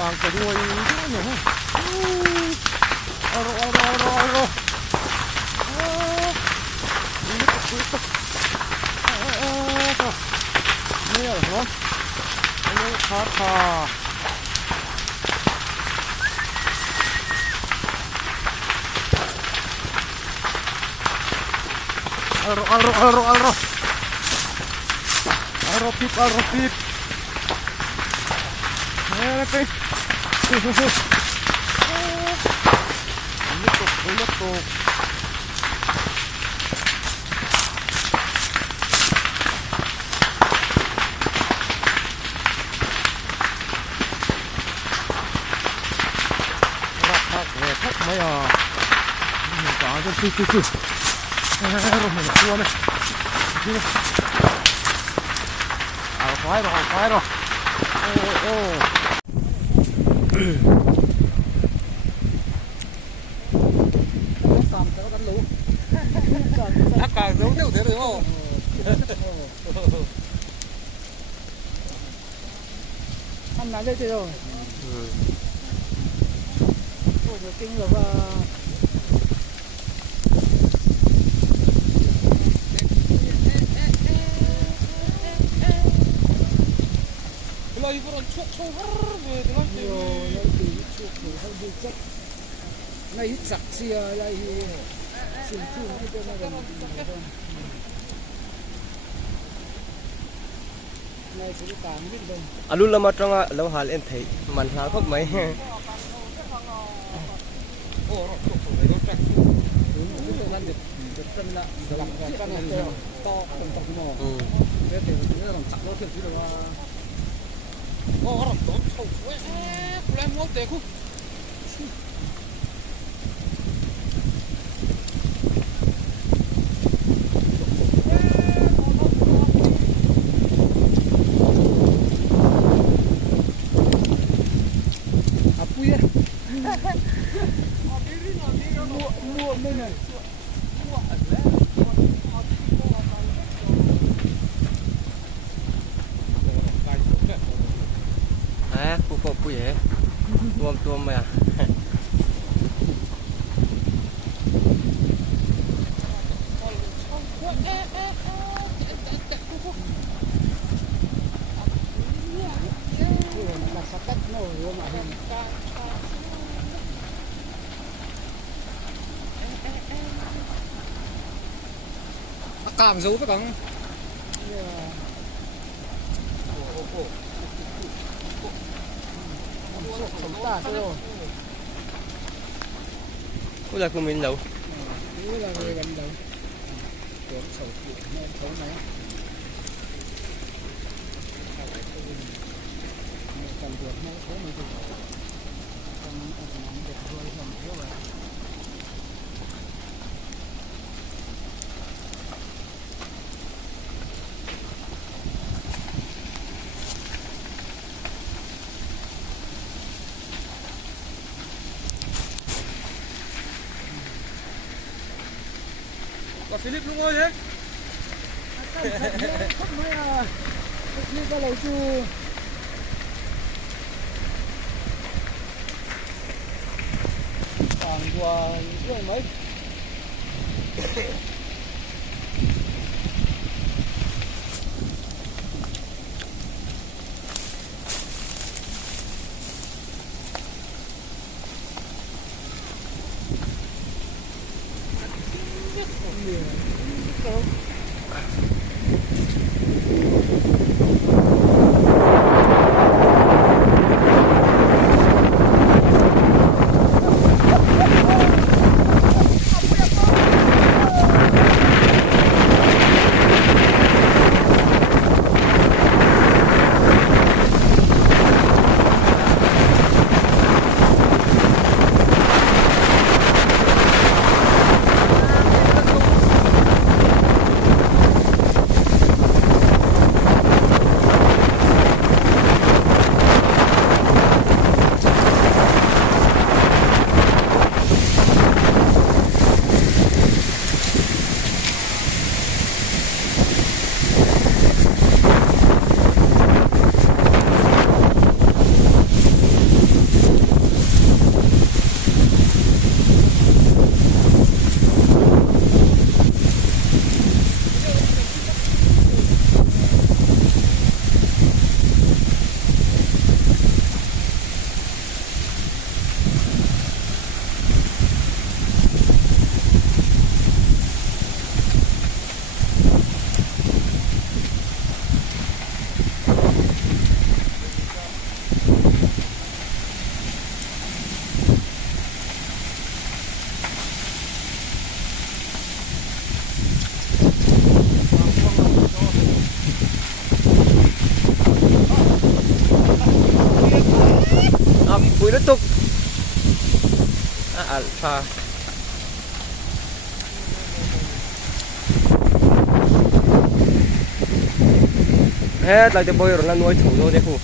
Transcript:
càng cái đuôi nữa nhỉ. Alo. Này là không? Này khá. Aro pip. Này. Lutuk. Thắt mấy mình có cho sư rồi mình thua này khoái rồi càng giống kiểu thế đúng không? Ăn nói đây rồi. Rồi kinh rồi và lại vừa chuột về thế lại từ chuột hơi bị chất này chặt xìa lại xin chú nó cho nó gần này sẽ càng biết đâu alu lama trong Lo Hal em thấy mình hal khóc mấy chân là làm cái con này to tầm mỏ thế thì nó làm chặt nó thêm chứ là làm tốt sâu quá lên ngót đẹp không mua bên này cô phụ vậy tuom mày à càng giấu phải không? cô là của mình đâu? Cô là người gần đâu? Tưởng sầu chuyện nên xấu này. Cần việc nó xấu mình thì còn nắm được thôi không thiếu rồi. Và Philip luôn ơi đấy. Không mấy à. Như cái lời chú. Còn vừa rồi mấy. tục alpha hết lại thì bơi rồi là nuôi thủ thôi đấy phụ